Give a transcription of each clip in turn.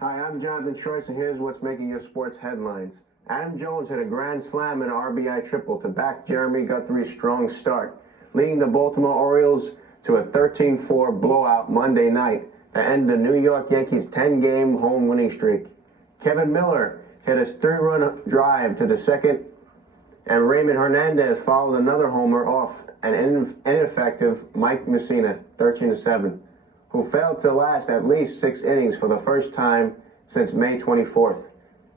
Hi, I'm Jonathan Choice, and here's what's making your sports headlines. Adam Jones hit a grand slam and an RBI triple to back Jeremy Guthrie's strong start, leading the Baltimore Orioles to a 13-4 blowout Monday night that ended the New York Yankees' 10-game home winning streak. Kevin Miller hit a 3-run drive to the second, and Raymond Hernandez followed another homer off an ineffective Mike Messina, 13-7. who failed to last at least 6 innings for the first time since May 24th.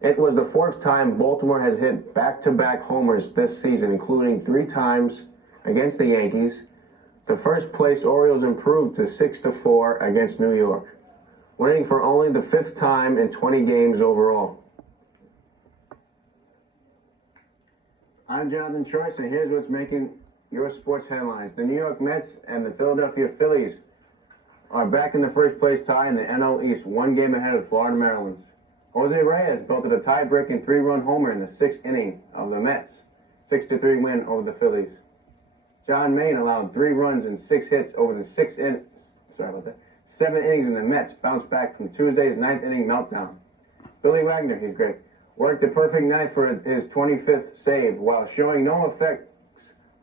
It was the 4th time Baltimore has hit back-to-back homers this season, including 3 times against the Yankees. The first-place Orioles improved to 6-4 against New York, winning for only the 5th time in 20 games overall. I'm Jonathan Choice, and here's what's making your sports headlines. The New York Mets and the Philadelphia Phillies are back in the first-place tie in the NL East, 1 game ahead of Florida Marlins. Jose Reyes belted a tie-breaking 3-run homer in the 6th inning of the Mets' 6-3 win over the Phillies. John Maine allowed 3 runs and 6 hits over the 7 innings, and the Mets bounced back from Tuesday's 9th inning meltdown. Billy Wagner, he's great, worked the perfect night for his 25th save while showing no effects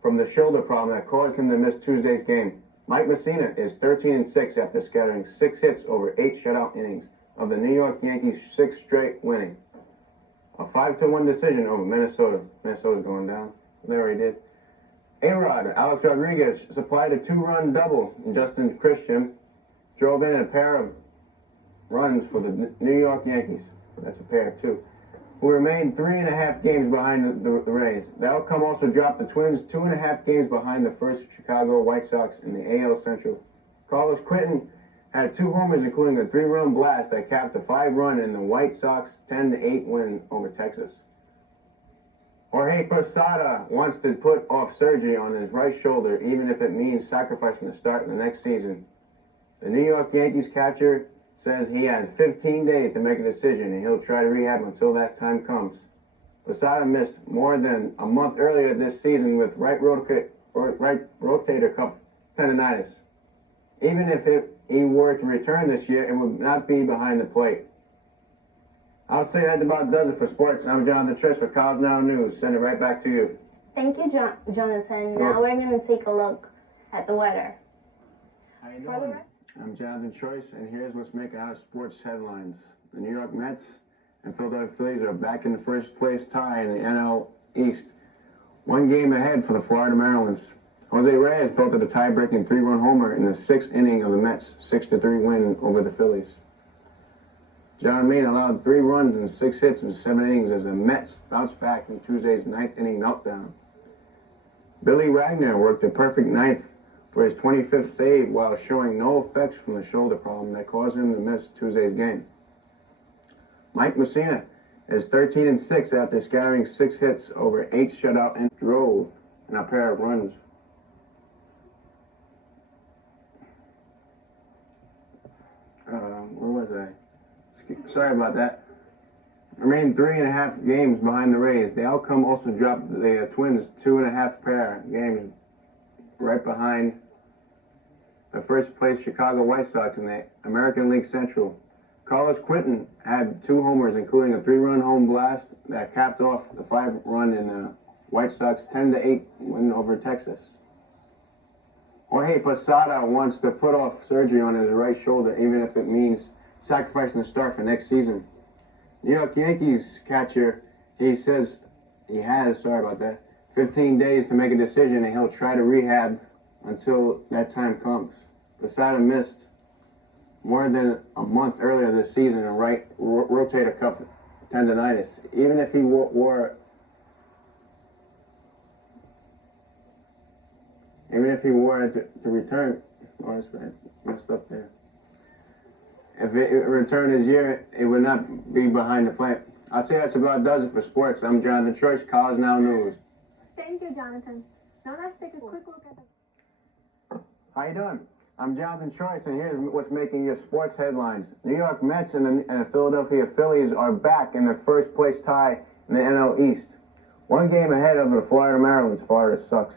from the shoulder problem that caused him to miss Tuesday's game. Mike Messina is 13-6 after scattering 6 hits over 8 shutout innings of the New York Yankees' 6th straight winning. A 5-1 decision over Minnesota. Minnesota's going down. They already did. A-Rod, Alex Rodriguez, supplied a 2-run double. Justin Christian drove in a pair of runs for the New York Yankees. That's a pair, too, who remained 3.5 games behind the Rays. The outcome also dropped the Twins 2.5 games behind the first Chicago White Sox in the AL Central. Carlos Quentin had 2 homers, including a 3-run blast that capped a 5-run in the White Sox 10-8 win over Texas. Jorge Posada wants to put off surgery on his right shoulder, even if it means sacrificing the start of the next season. The New York Yankees catcher says he has 15 days to make a decision, and he'll try to rehab until that time comes. Posada missed more than a month earlier this season with right rotator cuff tendonitis. Even if he were to return this year, it would not be behind the plate. I'll say that about does it for sports. I'm Jonathan Trish for College Now News. Send it right back to you. Thank you, Jonathan. Now we're going to take a look at the weather. How you doing? I'm Jonathan Choice, and here's what's making our sports headlines. The New York Mets and Philadelphia Phillies are back in the first-place tie in the NL East, 1 game ahead for the Florida Marlins. Jose Reyes belted a tie-breaking 3-run homer in the 6th inning of the Mets' 6-3 win over the Phillies. John Maine allowed 3 runs and 6 hits in 7 innings as the Mets bounced back from Tuesday's 9th inning meltdown. Billy Wagner worked a perfect ninth for his 25th save while showing no effects from the shoulder problem that caused him to miss Tuesday's game. Mike Messina is 13-6 after scattering 6 hits over 8 shutout and drove in a pair of runs. Where was I? Sorry about that. Remained 3.5 games behind the Rays. The outcome also dropped the Twins 2.5 pair games right behind the first-place Chicago White Sox in the American League Central. Carlos Quentin had 2 homers, including a 3-run home blast that capped off the 5-run in the White Sox 10-8 win over Texas. Jorge Posada wants to put off surgery on his right shoulder, even if it means sacrificing the start for next season. New York Yankees catcher, he says he has, 15 days to make a decision, and he'll try to rehab until that time comes. Posada missed more than a month earlier this season in right rotator cuff tendonitis. Even if he were to return, that's right, messed up there. If it returned this year, it would not be behind the plate. I'll say that's about does it for sports. I'm Jonathan Choice, College Now News. Thank you, Jonathan. Now let's take a quick look at the... How you doing? I'm Jonathan Choice, and here's what's making your sports headlines. New York Mets and the Philadelphia Phillies are back in their first-place tie in the NL East, 1 game ahead of the Florida Marlins. Florida sucks.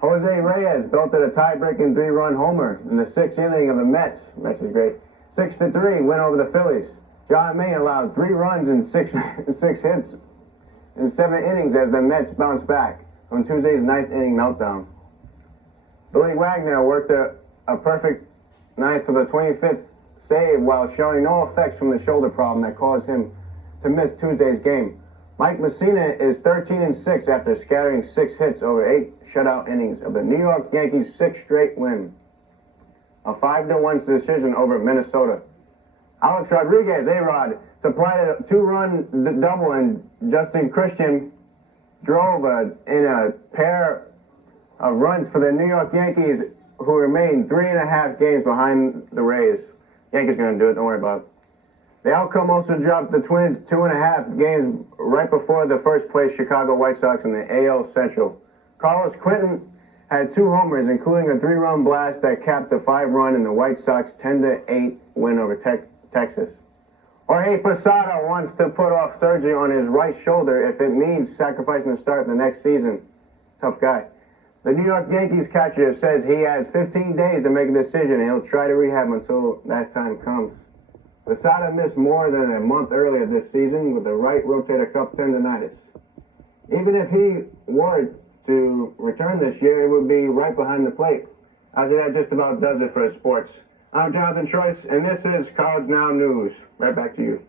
Jose Reyes belted a tie-breaking 3-run homer in the 6th inning of the Mets is great, 6-3 win over the Phillies. John May allowed 3 runs and 6 hits in 7 innings as the Mets bounced back from Tuesday's 9th inning meltdown. Billy Wagner worked a perfect ninth for the 25th save while showing no effects from the shoulder problem that caused him to miss Tuesday's game. Mike Messina is 13-6 after scattering 6 hits over 8 shutout innings of the New York Yankees' 6th straight win, a 5-1 decision over Minnesota. Alex Rodriguez, A-Rod, supplied a 2-run double, and Justin Christian drove in a pair of runs for the New York Yankees, who remain 3.5 games behind the Rays. Yankees going to do it, don't worry about it. The outcome also dropped the Twins 2.5 games right before the first-place Chicago White Sox in the AL Central. Carlos Quentin had 2 homers, including a 3-run blast that capped the 5-run in the White Sox 10-8 win over Texas. Jorge Posada wants to put off surgery on his right shoulder if it means sacrificing the start of the next season. Tough guy. The New York Yankees catcher says he has 15 days to make a decision, and he'll try to rehab until that time comes. Posada missed more than a month earlier this season with the right rotator cuff tendonitis. Even if he were to return this year, it would be right behind the plate. As that just about does it for sports. I'm Jonathan Choice, and this is College Now News. Right back to you.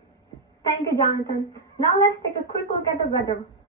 Thank you, Jonathan. Now let's take a quick look at the weather.